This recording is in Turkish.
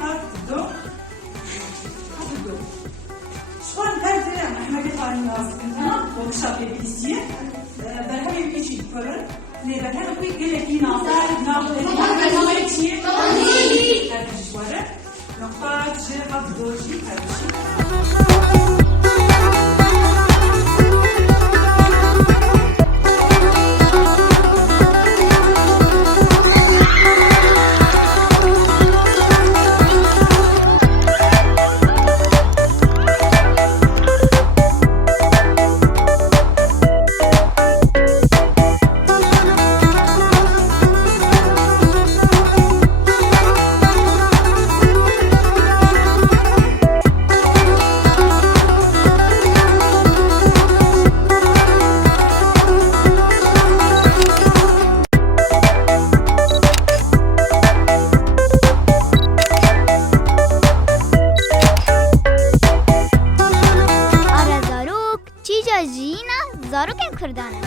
هات دو هات دو شوان درد احنا بخارين لازم تمام وركشوب بيسيه برهمي بيجي فرن ne bakın bu geleki nazar nokta çiğ kardeşleri nokta çiğ abdoji kardeşim. زارو که کردنه